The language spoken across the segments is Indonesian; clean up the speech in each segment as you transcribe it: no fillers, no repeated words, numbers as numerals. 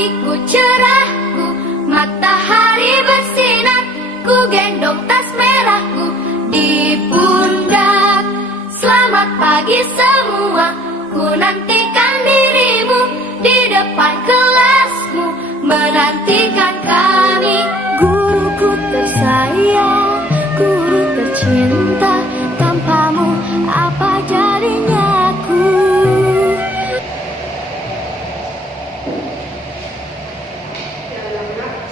pagiku cerahku, matahari bersinar, ku gendong tas merahku di pundak. Selamat pagi semua, ku nantikan dirimu di depan kelasmu, menantikan kami. Guruku tersayang, guru tercinta, tanpamu apa jadinya aku?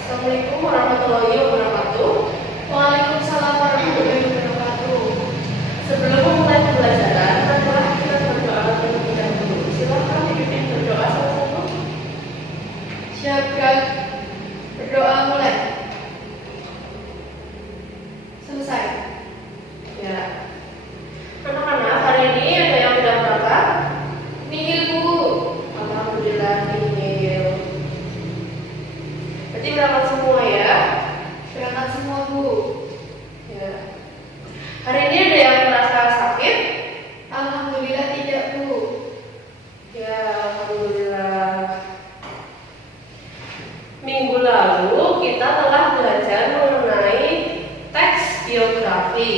Assalamualaikum warahmatullahi wabarakatuh. Waalaikumsalam warahmatullahi wabarakatuh. Sebelum memulai pembelajaran, marilah kita berdoa terlebih dahulu. Silakan dipimpin berdoa satu-satu. Siapkan. Berdoa mulai. Selesai. Ya. Anak-anak, hari ini ada yang udah berangkat? Nihil, Bu. Alhamdulillah nihil. Berarti berangkat semua ya? Berangkat semua, Bu. Ya. Hari ini ada yang merasa sakit? Alhamdulillah tidak, Bu. Ya, alhamdulillah. Minggu lalu kita telah belajar mengenai teks biografi.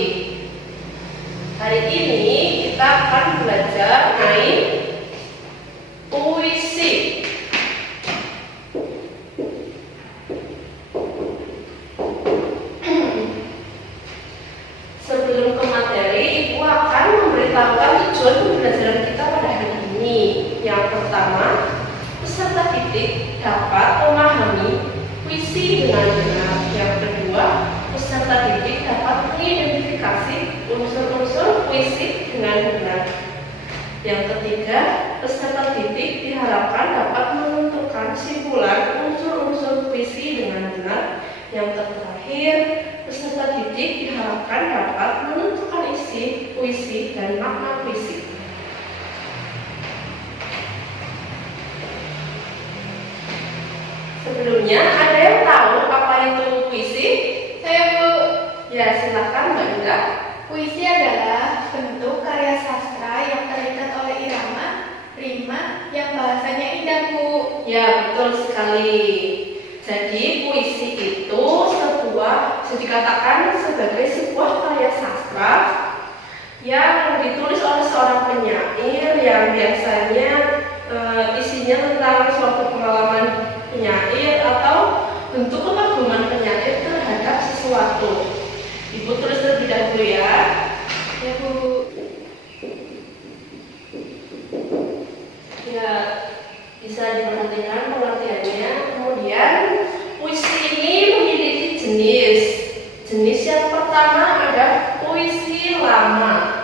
Hari ini kita akan belajar mengenai puisi. Sebelum ke materi, Ibu akan memberitahukan tujuan pembelajaran kita pada hari ini. Yang pertama, peserta didik dapat memahami puisi dengan benar. Yang kedua, peserta didik dapat mengidentifikasi unsur-unsur puisi dengan benar. Yang ketiga, peserta didik diharapkan dapat menentukan simpulan unsur-unsur puisi dengan benar. Yang terakhir, peserta didik diharapkan dapat menentukan isi puisi dan makna puisi. Sebelumnya, ada yang tahu apa itu puisi? Saya, Bu. Ya, silakan Mbak Indra. Puisi adalah bentuk karya sastra yang terikat oleh irama, rima, yang bahasanya indah, Bu. Ya, betul sekali. Jadi puisi itu bisa dikatakan sebagai sebuah karya sastra yang ditulis oleh seorang penyair yang biasanya isinya tentang suatu pengalaman penyair atau bentuk pengaguman penyair terhadap sesuatu. Ibu tulis terlebih dahulu ya. Ya, Bu. Ya, bisa diperhatikan pengertiannya. Kemudian puisi ini memiliki jenis. Jenis yang pertama ada puisi lama.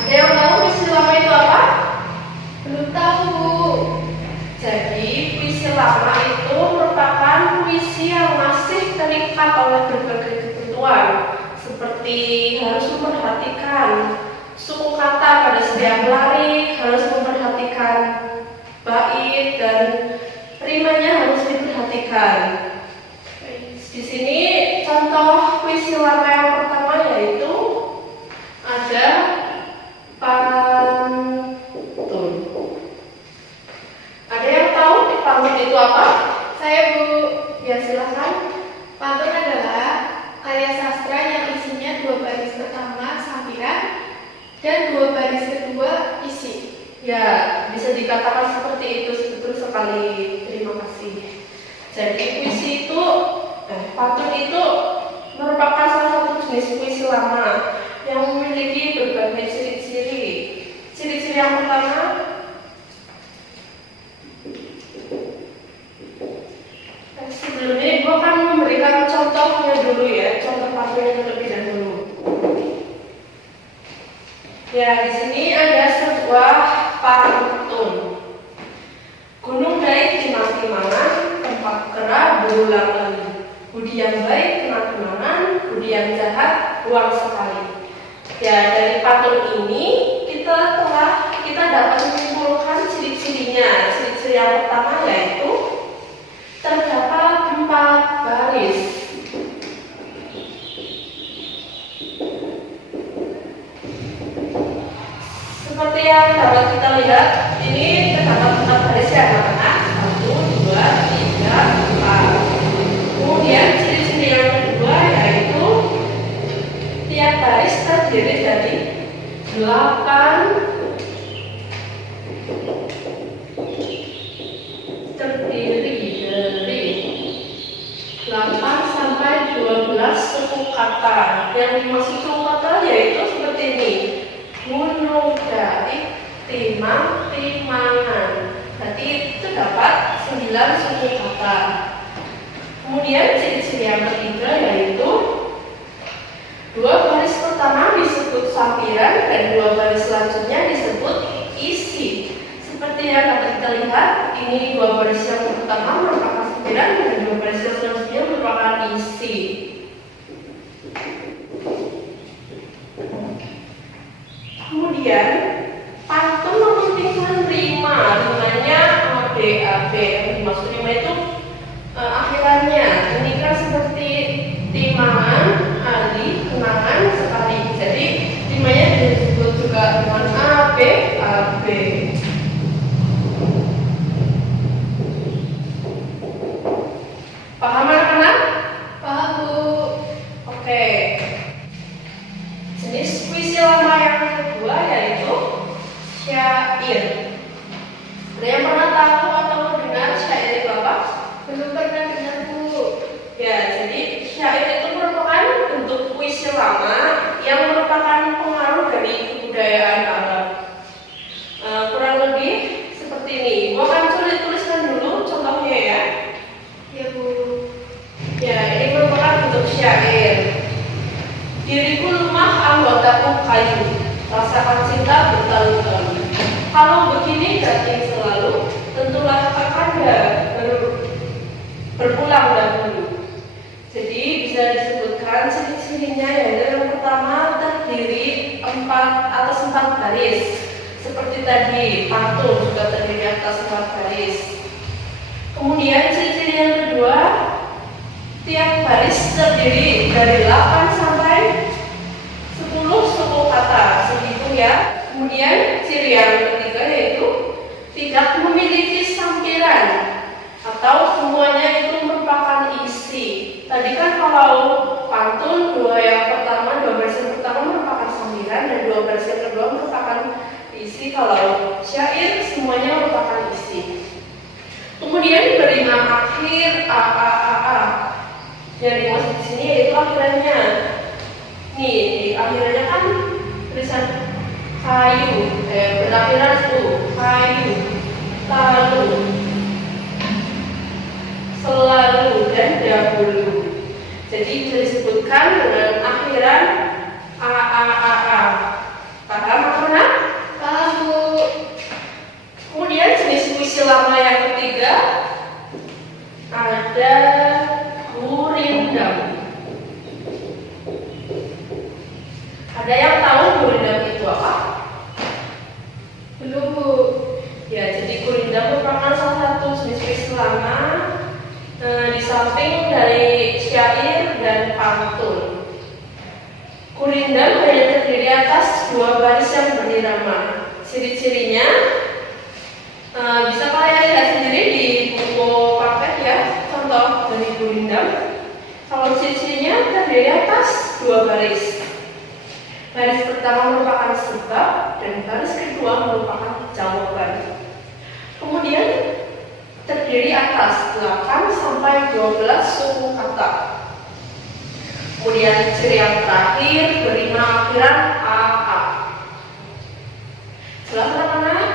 Ada yang tahu puisi lama itu apa? Belum tahu, Bu. Jadi puisi lama itu merupakan puisi yang masih terikat oleh berbagai ketentuan, seperti harus memperhatikan suku kata pada setiap lirik, harus memperhatikan bait dan rimanya harus diperhatikan. Di sini contoh puisi lama yang pertama yaitu ada pantun. Ada yang tahu pantun itu apa? Saya, Bu. Ya, silahkan. Pantun adalah karya sastra yang isinya 2 baris pertama sampiran dan 2 baris kedua isi. Ya, bisa dikatakan seperti itu, betul sekali. Terima kasih. Jadi puisi itu, pantun itu merupakan salah satu jenis puisi lama yang memiliki berbagai ciri-ciri. Ciri-ciri yang pertama, sebelumnya Ibu akan memberikan contohnya dulu ya, contoh pantunnya terlebih dahulu. Ya, di sini ada sebuah pantun. Gunung baik timang-timangan, tempat kera berulang kali. Budi yang baik timang-timangan, budi yang jahat buang sekali. Ya, dari pantun ini kita dapat menyimpulkan ciri-cirinya. Ciri-ciri yang pertama yaitu terdapat 4 baris. yang dapat kita lihat, ini terdapat 4 baris ya anak-anak. 1, 2, 3, 4. Kemudian ciri-ciri yang kedua yaitu tiap baris terdiri dari 8 sampai 12 suku kata. Yang dimaksud suku kata yaitu seperti ini: gunung, daik, timang, timangan. Berarti terdapat 9 suku kata. Kemudian ciri-ciri yang ketiga yaitu 2 baris pertama disebut sampiran dan 2 baris selanjutnya disebut isi. Seperti yang dapat kita lihat, ini 2 baris yang pertama merupakan sampiran dan 2 baris yang selanjutnya merupakan isi. Kemudian pantun mementingkan rima. Rimanya AB. Yang dimaksud rima itu akhirannya. Ini kan seperti timangan, ali, kenangan, sekali. Jadi rimanya disebut juga dengan AB. Paham anak-anak? Paham, Bu. Oke. Jenis puisi lama yang kedua yaitu syair. Ada yang pernah tahu atau mendengar syair itu apa? Belum pernah dengar, Bu. Ya, jadi syair itu merupakan bentuk puisi lama yang merupakan pengaruh dari kebudayaan Arab. Kurang lebih seperti ini. Mau kan sulit tuliskan dulu contohnya ya. Ya, Bu. Ya, ini merupakan bentuk syair. Diriku lemah, anggotaku kayu, rasakan cinta bertalu-talu. Kalau begini daging selalu, tentulah kakanda berpulang dahulu. Jadi bisa disebutkan ciri-cirinya yaitu yang pertama terdiri 4 baris. Seperti tadi, pantun juga terdiri atas 4 baris. Kemudian ciri-ciri yang kedua, tiap baris terdiri dari 8 sampai 10 suku kata, segitu ya. Kemudian ciri yang ketiga yaitu tidak memiliki sampiran atau semuanya itu merupakan isi. Tadi kan kalau pantun 2 baris yang pertama merupakan sampiran dan 2 baris yang kedua merupakan isi. Kalau syair semuanya merupakan isi. Kemudian berima akhir a. Yang dimaksud di sini yaitu akhirannya. Nih, di akhirannya kan tulisan kayu, berakhiran itu kayu, lalu, selalu dan dahulu. Jadi bisa disebutkan dengan akhiran a. Paham mana? Paham, Bu. Kemudian jenis puisi lama yang ketiga ada gurindam. Ada yang tahu gurindam itu apa? Belum, Bu. Ya, jadi gurindam merupakan salah satu jenis puisi lama di samping dari syair dan pantun. Gurindam hanya terdiri atas 2 baris yang berirama. Ciri-cirinya bisa kalian lihat sendiri di buku paket ya. Contoh dari gurindam. Kalau ciri-cirinya terdiri atas 2 baris. Baris pertama merupakan sebab dan baris kedua merupakan jawaban. Kemudian terdiri atas 8 sampai 12 suku kata. Kemudian ciri yang terakhir berima akhiran AA. Jelas anak-anak?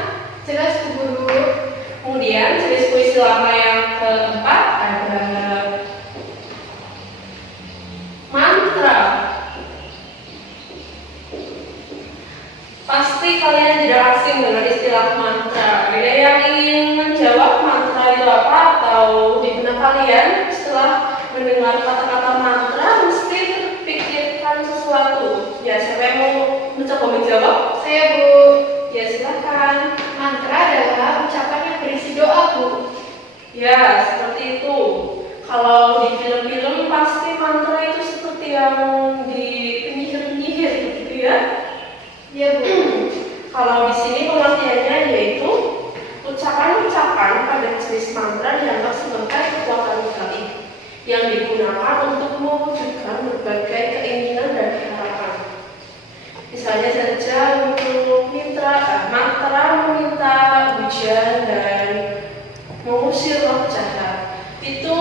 Jelas, Bu Guru. Kemudian jenis puisi lama yang keempat ada mantra. Pasti kalian tidak asing dengan istilah mantra. Ada yang ingin menjawab mantra itu apa atau di benak kalian setelah mendengar kata-kata mantra mesti terpikirkan sesuatu. Ya, siapa yang mau mencoba menjawab? Saya, Bu. Ya, silakan. Mantra adalah ucapan yang berisi doa, Bu. Ya, seperti itu. Kalau di film-film pasti mantra itu seperti yang di penyihir-penyihir gitu ya. Iya, Bu. Kalau di sini Ucapan-ucapan pada jenis mantra dianggap sebagai kekuatan gaib yang digunakan untuk mewujudkan berbagai keinginan dan harapan. Misalnya saja untuk mantra meminta hujan dan mengusir roh jahat. Itu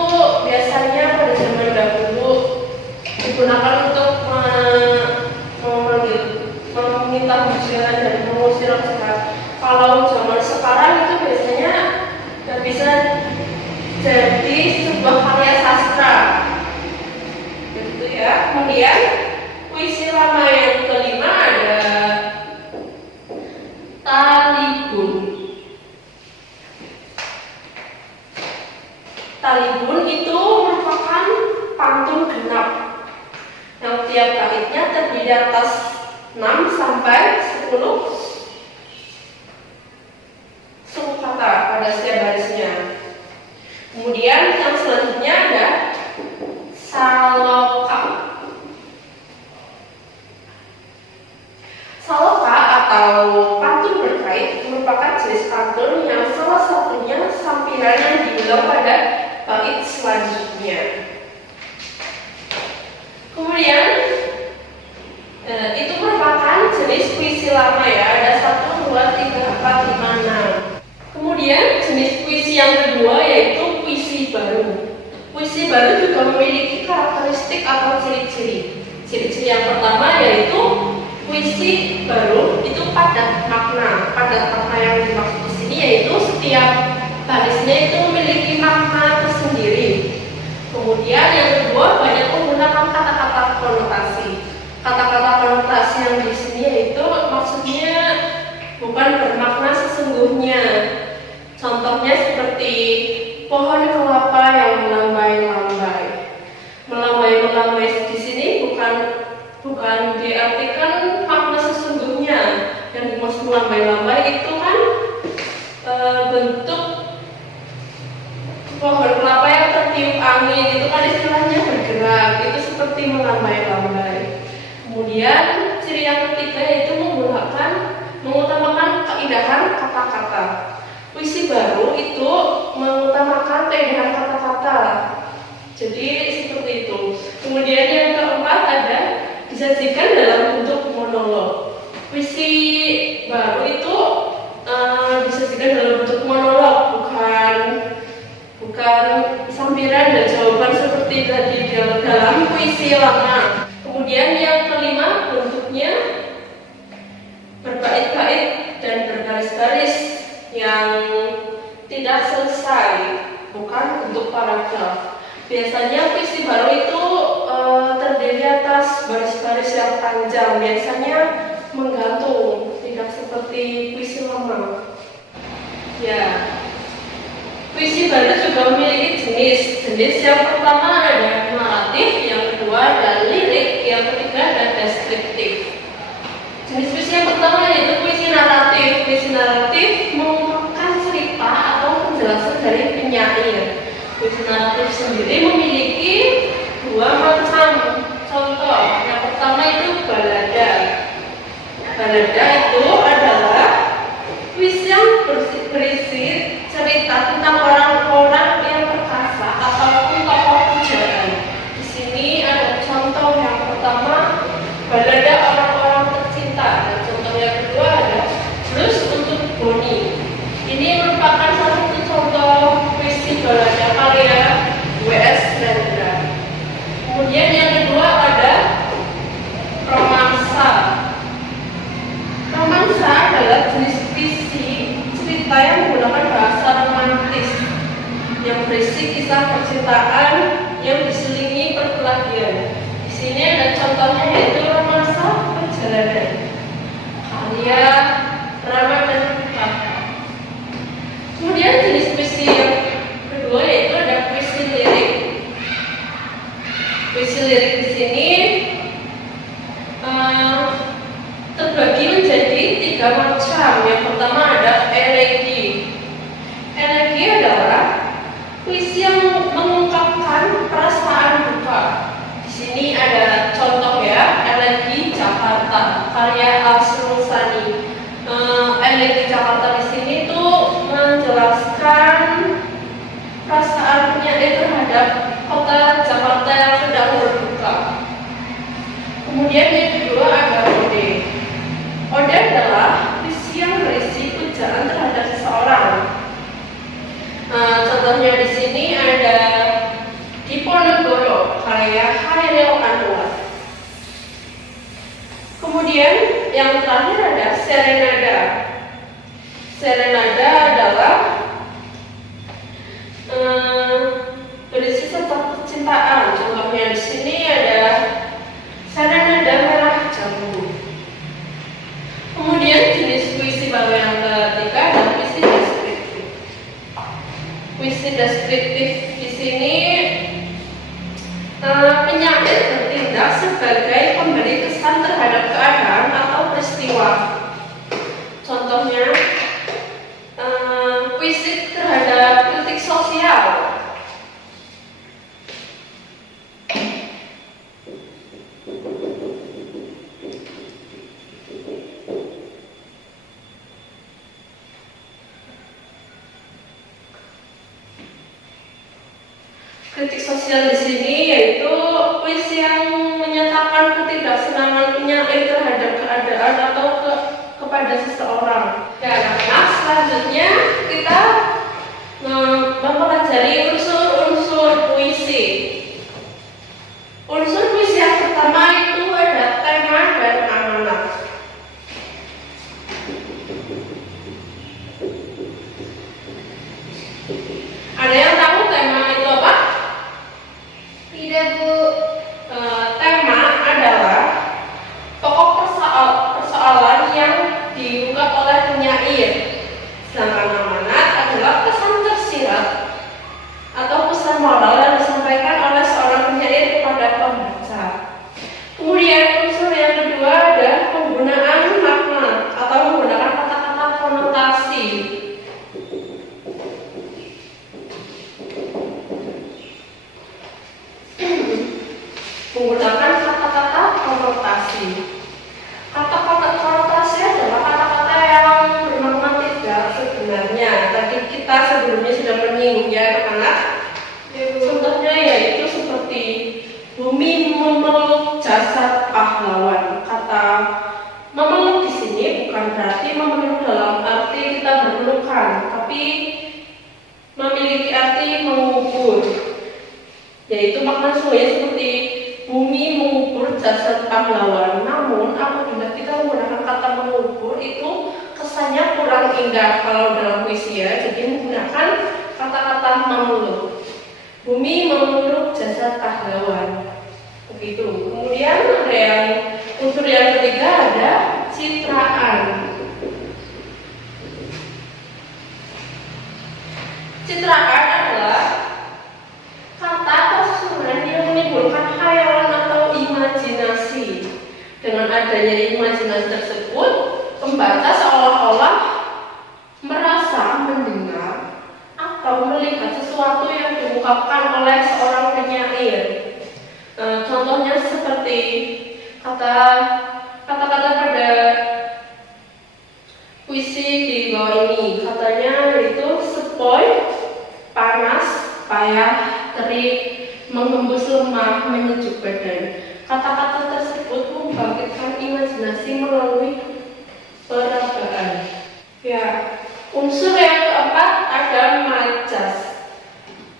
biasanya pada zaman dahulu digunakan untuk meminta hujan dan mengusir roh jahat. Kalau zaman sekarang itu biasanya nggak bisa jadi sebuah karya sastra, gitu ya. Kemudian puisi lama yang kelima ada Talibun. Talibun itu merupakan pantun genap yang tiap baitnya terdiri atas 6 sampai 10 kata pada setiap barisnya. Kemudian yang selanjutnya ada Saloka. Saloka atau pantun berkait merupakan jenis pantun yang salah satunya sampiran yang diulang pada bait selanjutnya. Kemudian itu merupakan jenis puisi lama ya, ada 1, 2, 3, 4, 5, 6. Kemudian jenis puisi yang kedua yaitu puisi baru. Puisi baru juga memiliki karakteristik atau ciri-ciri. Ciri-ciri yang pertama yaitu puisi baru itu padat makna. Padat makna yang dimaksud di sini yaitu setiap barisnya itu memiliki makna tersendiri. Kemudian yang kedua banyak menggunakan kata-kata konotasi. Kata-kata konotasi yang di sini yaitu maksudnya bukan bermakna sesungguhnya. Contohnya seperti pohon kelapa yang melambai-lambai. Melambai-lambai di sini bukan diartikan makna sesungguhnya. Yang dimaksud melambai-lambai itu kan bentuk pohon kelapa yang tertiup angin, itu kan istilahnya bergerak, itu seperti melambai-lambai. Kemudian ciri yang ketiga yaitu mengutamakan keindahan kata-kata. Puisi baru itu mengutamakan keindahan kata-kata. Jadi seperti itu. Kemudian yang keempat ada disajikan dalam bentuk monolog. Puisi baru itu disajikan dalam bentuk monolog, bukan sampiran dan jawaban seperti tadi dalam puisi lama. Kemudian yang kelima bentuknya berbait-bait dan berbaris-baris yang tidak selesai, bukan bentuk paragraf. Biasanya puisi baru itu terdiri atas baris-baris yang panjang, biasanya menggantung, tidak seperti puisi lama. Ya, puisi baru juga memiliki jenis yang pertama ada naratif, yang kedua ada lirik, yang ketiga ada deskriptif. Jenis puisi yang pertama yaitu puisi naratif. Puisi naratif mengungkapkan cerita atau penjelasan dari penyair. Puisi naratif sendiri memiliki 2 macam contoh. Yang pertama itu balada. Balada itu adalah puisi yang berisi cerita tentang orang-orang yang perkasa ataupun tokoh pujaan. Di sini ada contoh yang pertama balada orang-orang tercinta, dan contoh yang kedua ada blues untuk Boni. Ini merupakan salah satu contoh puisi balada karya W.S. Rendra. Kemudian yang kedua ada romansa. Romansa adalah jenis puisi cerita yang menggunakan bahasa romantis yang berisi kisah percintaan yang diselingi perkelahian. Di sini ada contohnya yaitu romansa perjalanan karya Rama dan Kaka. Kemudian jenis puisi yang kedua yaitu ada puisi lirik. Puisi lirik di sini terbagi menjadi 3 macam. Yang pertama ada elegi. Elegi adalah puisi yang mengungkapkan perasaan duka. Di sini ada contoh ya, elegi Jakarta karya Asrul Sani. Elegi Jakarta di sini tuh menjelaskan terhadap kota Jakarta yang sedang berduka. Kemudian yang kedua ada ode. Ode adalah puisi yang berisi pujaan terhadap seseorang. Contohnya di sini ada Diponegoro karya Hairil Anwar. Kemudian yang terakhir ada serenada. Serenada adalah berisi tentang percintaan. Contohnya di sini ada serenada merah jambu. Kemudian jenis puisi bawah yang ketiga adalah puisi deskriptif. Puisi deskriptif di sini penyair bertindak sebagai pemberi kesan terhadap keadaan atau peristiwa. Contohnya puisi terhadap kritik sosial. Kritik sosial di sini yaitu puisi yang menyatakan ketidaksenangan penyair terhadap keadaan atau kepada seseorang. Nah, selanjutnya kita mempelajari unsur-unsur puisi. Unsur puisi yang pertama itu ada tema dan amanat. Ada yang tahu tema itu apa? Tidak, Bu. Tema adalah pokok persoalan yang diungkap oleh penyair. Sedangkan amanat adalah pesan tersirat atau pesan moral yang disampaikan oleh seorang penyair kepada pembaca. Kemudian unsur yang kedua ada penggunaan makna atau menggunakan kata-kata konotasi. Menggunakan kata-kata konotasi. Kata-kata konotasi adalah kata-kata yang bermakna tidak sebenarnya. Tadi kita sebelumnya sudah menyinggungnya, anak-anak. Contohnya yaitu seperti bumi memeluk jasad pahlawan. Kata memeluk di sini bukan berarti memeluk dalam arti kita berpelukan, tapi memiliki arti mengubur. Yaitu makna sungguhnya seperti bumi mengubur jasad pahlawan. Namun apabila kita menggunakan kata mengubur itu kesannya kurang indah kalau dalam puisi ya. Jadi menggunakan kata-kata memeluk. Bumi memeluk jasad pahlawan. Begitu. Kemudian ada yang unsur yang ketiga ada citraan. Citraan adalah kata atau susunan yang menimbulkan khayalan atau imajinasi. Dengan adanya imajinasi tersebut, pembaca seolah-olah merasa mendengar atau melihat sesuatu yang diungkapkan oleh seorang penyair. Contohnya seperti kata-kata pada puisi di bawah ini. Katanya yaitu sepoi, panas, payah, terik, menghembus lemah, menyejuk badan. Kata-kata tersebut membangkitkan imajinasi melalui peragaan. Ya, unsur yang keempat ada majas.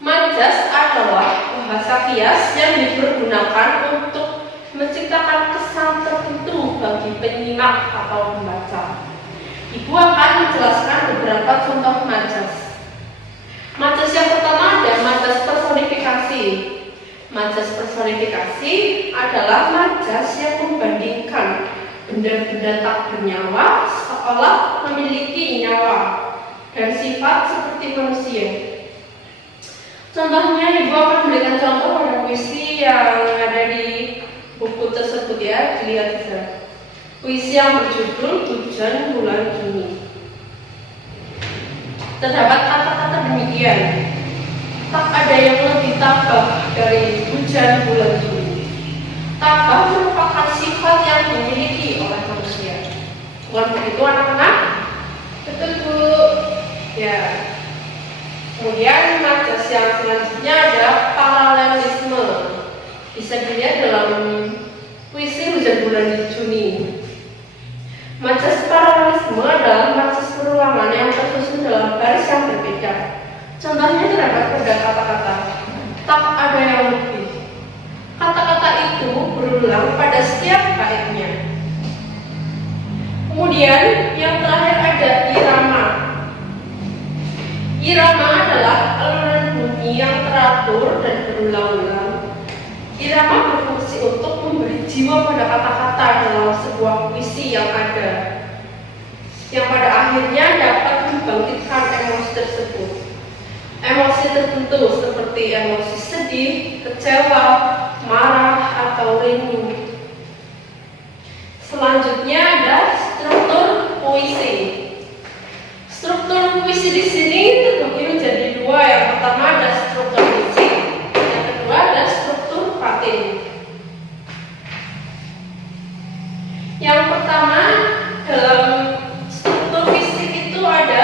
Majas adalah bahasa kias yang dipergunakan untuk menciptakan kesan tertentu bagi penyimak atau pembaca. Ibu akan menjelaskan beberapa contoh majas. Majas yang pertama ada majas personifikasi. Majas personifikasi adalah majas yang membandingkan benda-benda tak bernyawa seolah memiliki nyawa dan sifat seperti manusia. Contohnya ibu akan memberikan contoh pada puisi yang ada di buku tersebut ya, dilihat saja. Puisi yang berjudul Hujan Bulan Juni. Terdapat kata-kata demikian. Tak ada yang lebih tabah dari hujan bulan Juni. Tabah merupakan sifat yang dimiliki oleh manusia. Bukan begitu anak-anak? Betul, Bu. Ya. Kemudian majas yang selanjutnya ada paralelisme. Bisa dilihat dalam puisi Hujan Bulan di Juni. Majas paralelisme adalah majas perulangan yang tersusun dalam baris yang berbeda. Contohnya terdapat pada kata-kata tak ada yang lebih. Kata-kata itu berulang pada setiap baitnya. Kemudian yang terakhir ada irama. Irama adalah alunan bunyi yang teratur dan berulang-ulang. Irama berfungsi untuk memberi jiwa pada kata-kata dalam sebuah puisi yang ada, yang pada akhirnya dapat membangkitkan emosi tersebut. Emosi tertentu seperti emosi sedih, kecewa, marah, atau rindu. Selanjutnya ada struktur puisi. Struktur puisi di sini terbagi menjadi dua. Yang pertama ada struktur fisik, yang kedua ada struktur batin. Yang pertama dalam struktur fisik itu ada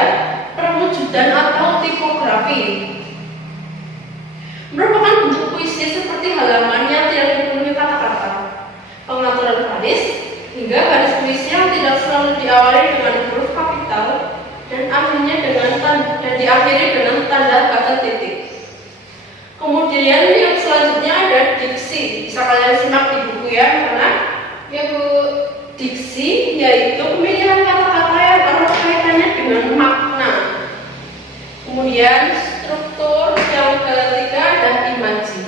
perwujudan atau tipografi. Merupakan bentuk puisi seperti halaman yang tidak dipenuhi kata-kata, pengaturan baris, hingga baris puisi yang tidak selalu diawali dengan huruf kapital dan diakhiri dengan tanda kata titik. Kemudian yang selanjutnya ada diksi. Bisa kalian simak di buku ya, karena Ya Bu. diksi yaitu pemilihan kata-kata yang erat kaitannya dengan makna. Kemudian struktur yang ketiga ada imaji.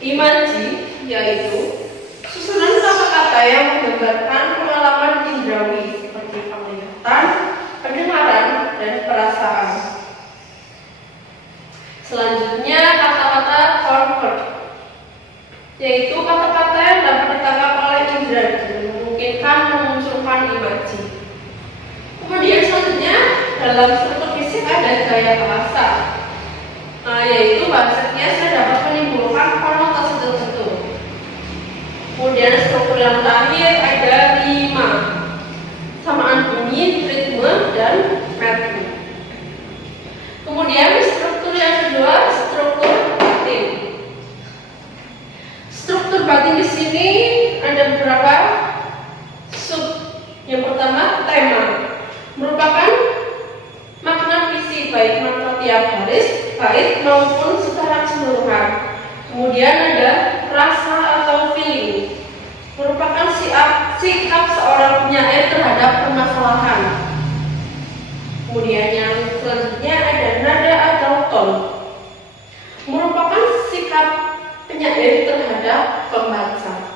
Imaji yaitu susunan kata-kata yang menggambarkan pengalaman indrawi seperti penglihatan, pendengaran, dan perasaan. Selanjutnya kata-kata convert, yaitu kata-kata yang dapat ditangkap oleh indera dan memungkinkan memunculkan imaji. Kemudian selanjutnya dalam struktur fisik ada gaya bahasa, yaitu bahasa biasa dapat menimbulkan konotasi tertentu. Kemudian struktur yang terakhir ada rima, samaan bunyi, ritme, dan metri. Kemudian struktur yang kedua, struktur batin. Struktur batin di sini ada beberapa sub. Yang pertama, tema, merupakan makna puisi baik makna tiap baris, bait maupun secara keseluruhan. Kemudian ada rasa atau feeling, merupakan sikap seorang penyair terhadap permasalahan. Kemudian yang selanjutnya ada nada atau ton, merupakan sikap penyair terhadap pembaca.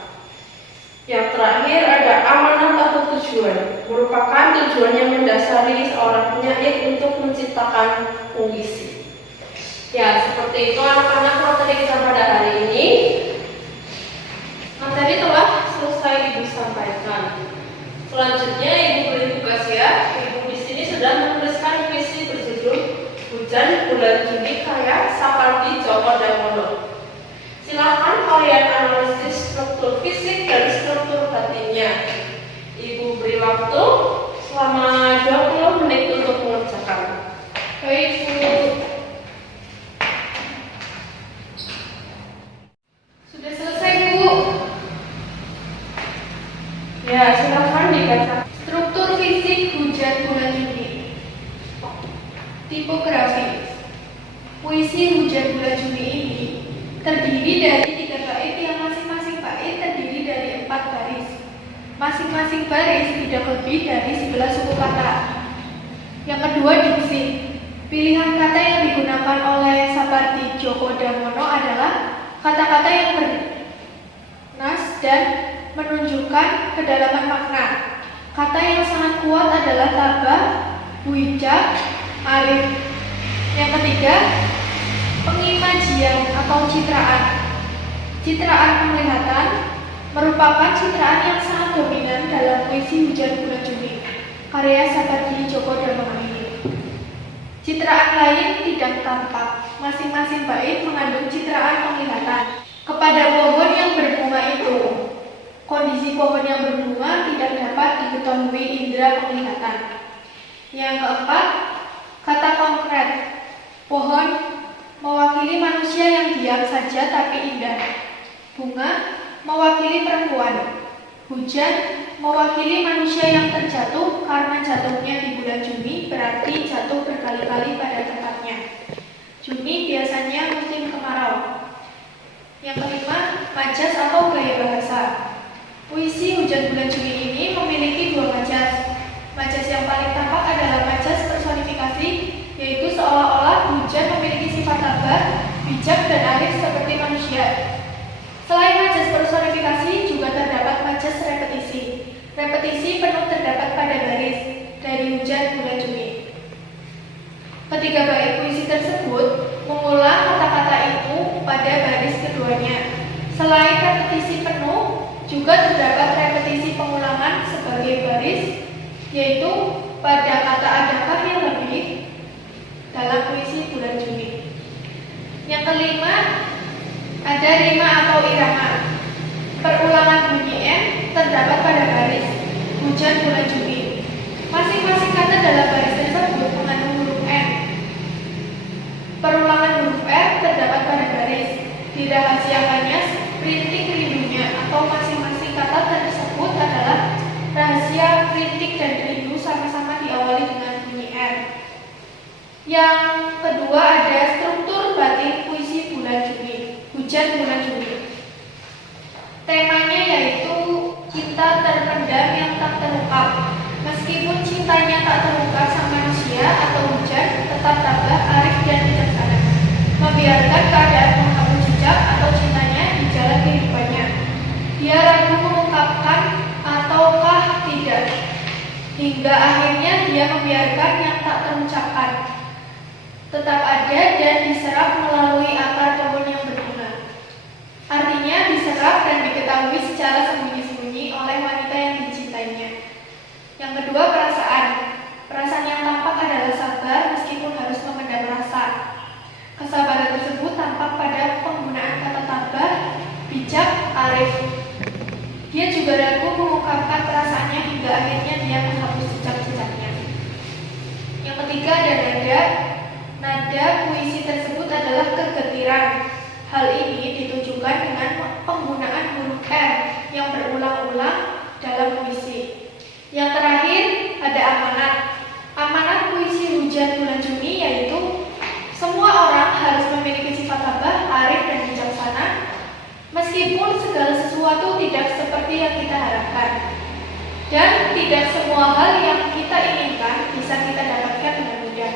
Yang terakhir ada amanat atau tujuan, merupakan tujuan yang mendasari seorang penyair untuk menciptakan puisi. Ya, seperti itu anak-anak materi kita pada hari ini. Materi telah selesai Ibu sampaikan. Selanjutnya Ibu beri tugas ya. Ibu di sini sudah menuliskan puisi berjudul Hujan Bulan Juni karya Sapardi Djoko Damono. Silakan kalian analisis struktur fisik dan struktur batinnya. Ibu beri waktu selama 20 menit untuk mengerjakan. Baik Bu. Sudah selesai Bu. Ya, silakan dibaca. Struktur fisik hujan bulan Juni. Tipografi. Puisi Hujan Bulan Juni ini terdiri dari 3 bait yang masing-masing bait terdiri dari 4 baris. Masing-masing baris tidak lebih dari 11 suku kata. Yang kedua, diksi. Pilihan kata yang digunakan oleh Sapardi Djoko Damono adalah kata-kata yang bernas dan menunjukkan kedalaman makna. Kata yang sangat kuat adalah tabah, buicak, arif. Yang ketiga, pengimajian atau citraan. Citraan penglihatan merupakan citraan yang sangat dominan dalam puisi Hujan Bulan Juni karya Sapardi Djoko Damono ini. Citraan lain tidak tampak. Masing-masing bait mengandung citraan penglihatan kepada pohon yang berbunga itu. Kondisi pohon yang berbunga tidak dapat diketahui indera penglihatan. Yang keempat, kata konkret. Pohon mewakili manusia yang diam saja tapi indah. Bunga mewakili perempuan. Hujan mewakili manusia yang terjatuh karena jatuhnya di bulan Juni berarti jatuh berkali-kali pada tempatnya. Juni biasanya musim kemarau. Yang kelima, majas atau gaya bahasa. Puisi hujan bulan Juni ini memiliki dua majas. Majas yang paling tampak adalah majas personifikasi, yaitu seolah-olah hujan memiliki sifat tabah, bijak, dan arif seperti manusia. Selain majas personifikasi, juga terdapat majas repetisi. Repetisi penuh terdapat pada baris dari hujan bulan Juni. Ketiga bait puisi tersebut mengulang kata-kata itu pada baris keduanya. Selain repetisi penuh, juga terdapat repetisi pengulangan sebagai baris, yaitu pada kata adakah yang lebih dalam puisi bulan Juni. Yang kelima, ada rima atau irama. Perulangan bunyi N terdapat pada baris hujan bulan Juni. Masing-masing kata dalam baris tersebut mengandung huruf N. Perulangan huruf R terdapat pada baris. Dirahasiakannya printik rindunya, atau masing-masing kata tersebut adalah rahasia printik dan rindu sama-sama diawali dengan bunyi R. Yang kedua ada struktur batin puisi bulan Juni, hujan bulan Juni. Temanya yaitu cinta terpendam yang tak terungkap. Meskipun cintanya tak terungkap sang manusia atau hujan, tetap tabah, arif, dan bijaksana. Membiarkan keadaan menghapus jejak atau cintanya di jalan kehidupannya. Dia ragu mengungkapkan ataukah tidak. Hingga akhirnya dia membiarkan yang tak terucapkan tetap ada dan diserap melalui akar pohon yang berbunga. Artinya diserap dan diketahui secara sembunyi-sembunyi oleh wanita yang dicintainya. Yang kedua, perasaan. Perasaan yang tampak adalah sabar meskipun harus memendam rasa. Kesabaran tersebut tampak pada penggunaan kata tabah, bijak, arif. Dia juga ragu mengungkapkan perasaannya hingga akhirnya dia menghapus jejak-jejaknya. Yang ketiga ada nada. Nada puisi tersebut adalah kegetiran. Hal ini ditujukan dengan penggunaan huruf R yang berulang-ulang dalam puisi. Yang terakhir ada amanat. Amanat puisi hujan bulan Juni yaitu semua orang harus memiliki sifat tabah, arif, dan bijaksana, meskipun segala sesuatu tidak seperti yang kita harapkan. Dan tidak semua hal yang kita inginkan bisa kita dapatkan dengan mudah.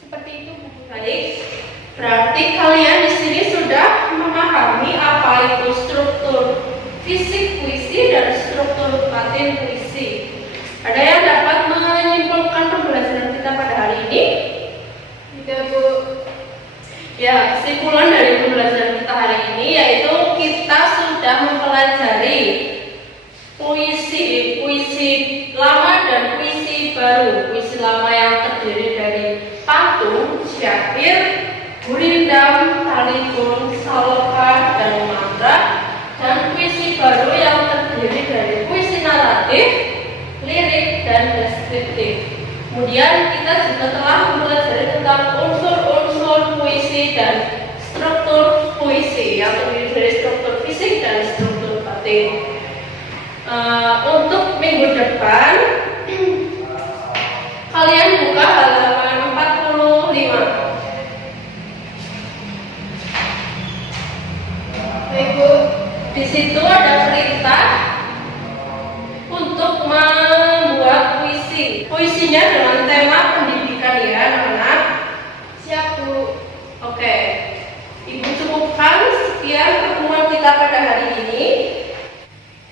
Seperti itu, Bu. Baik, berarti kalian di sini sudah memahami apa itu struktur fisik puisi dan struktur batin puisi. Ada yang dapat menyimpulkan pembelajaran kita pada hari ini? Tidak, Bu. Ya, kesimpulan dari pembelajaran kita hari ini yaitu kita sudah mempelajari puisi lama dan puisi baru. Puisi lama yang terdiri dari pantun, syair, gurindam, talipun, saloka, dan mantra, dan puisi baru yang terdiri dari puisi naratif, lirik, dan deskriptif. Kemudian kita juga telah mempelajari tentang unsur-unsur puisi dan struktur puisi yang terdiri dari struktur fisik dan struktur batin. Untuk minggu depan kalian buka halaman 45. Baik, Bu. Di situ ada perintah untuk membuat puisi. Puisinya dengan tema pendidikan ya, anak-anak. Siap, Bu. Oke. Ibu cukupkan sekian pertemuan kita pada hari ini.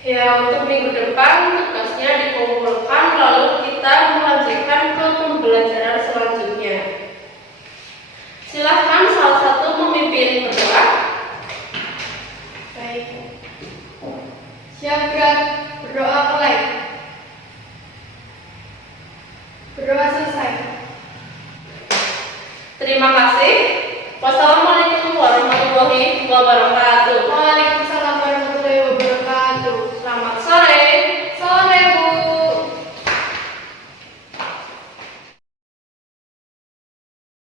Ya, untuk minggu depan tugasnya dikumpulkan lalu kita melanjutkan ke pembelajaran